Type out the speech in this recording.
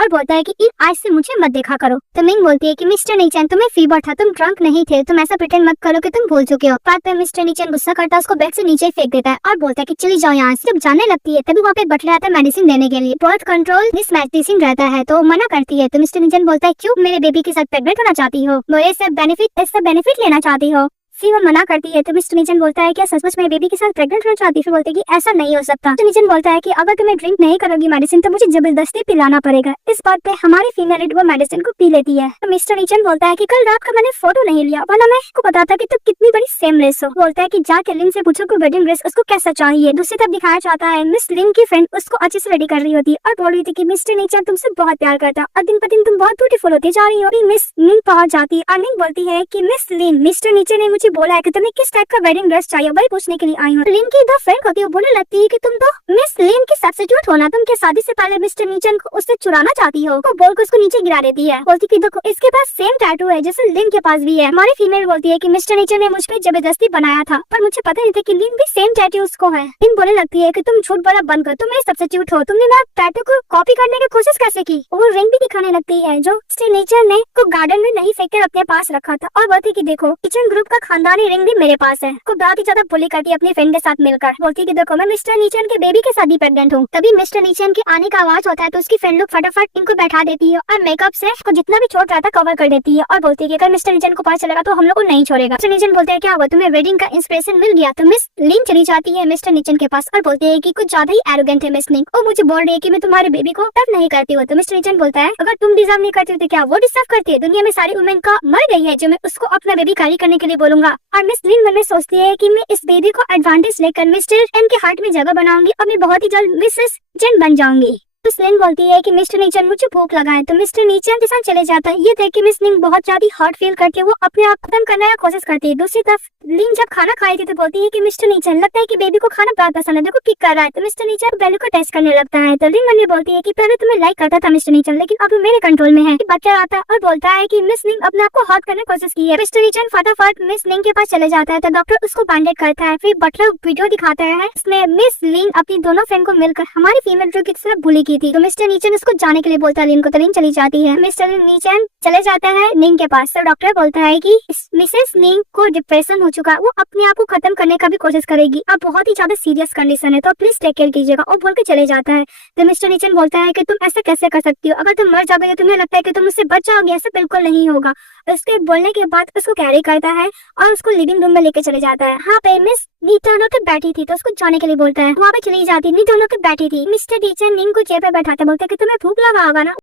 और बोलता है कि आज से मुझे मत देखा करो। तो मिंग बोलती है कि मिस्टर नीचन तुम्हें फीवर था, तुम ड्रंक नहीं थे, तुम ऐसा प्रिटेंड मत करो कि तुम भूल चुके हो। बात पे मिस्टर नीचन गुस्सा करता है, उसको बेड से नीचे फेंक देता है और बोलता है कि चली जाओ यहाँ से। जब जाने लगती है तभी वहाँ पे बटलर आता है मेडिसिन देने के लिए। बर्थ कंट्रोल मिस मेडिसिन रहता है तो मना करती है। तो मिस्टर नीचन बोलता है क्यों मेरे बेबी के साथ प्रेग्नेंट होना चाहती हो, वो ये सब बेनिफिट लेना चाहती हो। फिर वो मना करती है तो मिस्टर नीचन बोलता है क्या सच में बेबी के साथ प्रेग्नेंट होना चाहती है। फिर बोलते हैं कि ऐसा नहीं हो सकता। मिस्टर नीचन बोलता है कि अगर तुम्हें ड्रिंक नहीं करोगी मेडिसिन तो मुझे जबरदस्ती पिलाना पड़ेगा। इस बात पे हमारी फीमेल लीड वो मेडिसिन को पी लेती है। तो मिस्टर नीचन बोलता है कि कल रात का मैंने फोटो नहीं लिया वरना मैं इसको बताता कि तुम कितनी बड़ी सेमलेस हो। बोलता है कि जाके लिन से पूछो कि वेडिंग ड्रेस उसको कैसा चाहिए। दूसरी तरफ दिखाया जाता है मिस लिन की फ्रेंड उसको अच्छे से रेडी कर रही होती है और बोल रही थी कि मिस्टर नीचन तुमसे बहुत प्यार करता और दिन पर दिन तुम बहुत ब्यूटीफुल होती जा रही हो। मिस लिन पहुंच जाती है और लिन बोलती है कि मिस लिन मिस्टर नीचन ने मुझे बोला है कि तुम्हें किस टाइप का वेडिंग ड्रेस चाहिए वही पूछने के लिए आई हूँ। लिन की दो फ्रेंड होती है वो बोलने लगती है कि तुम तो मिस लिन की सब्स्टिट्यूट हो ना, तुम क्या शादी से पहले मिस्टर नीचन को उससे चुराना चाहती हो। वो बोल कर उसको नीचे गिरा देती है। बोलती कि देखो इसके पास सेम टैटू है जैसे लिन के पास भी है। हमारी फीमेल बोलती है कि मिस्टर नीचन ने मुझ पे जबरदस्ती बनाया था पर मुझे पता नहीं था कि लिन भी सेम टैटू उसको है। लिन बोलने लगती है कि तुम झूठ बोला बंद कर, तुम मेरी सब्स्टिट्यूट हो, तुमने मेरा टैटू को कॉपी करने की कोशिश कैसे की। वो रिंग भी दिखाने लगती है जो मिस्टर नीचन ने को गार्डन में नहीं फेंक कर अपने पास रखा था और बोलती कि देखो किचन ग्रुप का खानदानी रिंग भी मेरे पास है। को बहुत ही ज्यादा बुली करती है अपने फ्रेंड के साथ मिलकर। बोलती कि देखो मैं मिस्टर नीचन के बेबी के साथ ही प्रेग्नेंट हूँ। तभी मिस्टर नीचन के आने का आवाज होता है तो उसकी फ्रेंड लोग फटाफट इनको बैठा देती है और मेकअप से को जितना भी चोट रहा था कवर कर देती है और बोलती है कि अगर मिस्टर नीचन को पता चलेगा तो हम लोग को नहीं छोड़ेगा। मिस्टर नीचन बोलते हैं क्या हुआ तुम्हें वेडिंग का इंस्पिरेशन मिल गया। तो मिस लिन चली जाती है मिस्टर नीचन के पास और बोलती है कि कुछ ज्यादा ही एरोगेंट है मिस लिन और मुझे बोल रही है कि मैं तुम्हारे बेबी को टफ नहीं करती हूँ। तो मिस्टर नीचन बोलता है अगर तुम डिजर्व नहीं करती हो तो क्या वो डिजर्व करती है। दुनिया में सारी वुमेन का मर गई है जो मैं उसको अपना बेबी कैरी करने के लिए बोलूंगा। और मिस लिन मन में सोचती है कि मैं इस बेबी को एडवांटेज लेकर मिस्टर एन के हार्ट में जगह बनाऊंगी और मैं बहुत ही जल्द मिसेस जेन बन जाऊंगी। तो लिन बोलती है कि मिस्टर नीचन मुझे भूख लगा है। तो मिस्टर नीचन के साथ चले जाता है। ये देख के मिस लिन बहुत ज्यादा हर्ट फील करके वो अपने आप खत्म करने की कोशिश करती है। दूसरी तरफ लिन जब खाना खाई थी तो बोलती है कि मिस्टर नीचन लगता है कि बेबी को खाना बहुत पसंद है, देखो किक कर रहा है। तो मिस्टर नीचन बेलू को टेस्ट करने लगता है। तो लिन मन में बोलती है कि पहले तुम्हें लाइक करता था मिस्टर नीचन लेकिन अब मेरे कंट्रोल में है। बच्चा आता है और बोलता है कि मिस लिन अपने आप को हर्ट करने की कोशिश की है। मिस्टर नीचन फटाफट मिस लिन के पास चले जाता है तो डॉक्टर उसको बैंडेज करता है। फिर बटलर वीडियो दिखाता है इसमें मिस लिन अपनी दोनों फ्रेंड को मिलकर हमारी फीमेल जो की तरफ बुली की थी। तो मिस्टर नीचन उसको जाने के लिए बोलता है लिन को। तो लिन चली जाती है। मिस्टर नीचन चले जाता है निंग के पास। तो डॉक्टर बोलता है कि मिसेस निंग को डिप्रेशन हो चुका है, वो अपने आप को खत्म करने का भी कोशिश करेगी, अब बहुत ही ज्यादा सीरियस कंडीशन है तो प्लीज टेक केयर कीजिएगा और बोल के चले जाता है। तो मिस्टर नीचन बोलता है कि तुम ऐसा कैसे कर सकती हो, अगर तुम मर जाओगे तुम्हें लगता है कि तुम उससे बच जाओगे, ऐसा बिल्कुल नहीं होगा। उसके बोलने के बाद उसको कैरी करता है और उसको लिविंग रूम में लेके चले जाता है। हाँ पे मिस नीता होकर बैठी थी तो उसको जाने के लिए बोलता है। वहाँ पे चली जाती नीता होकर बैठी थी। मिस्टर नीचन निंग को चेयर पे बैठाते बोलते कि तुम्हें भूख लगा होगा ना।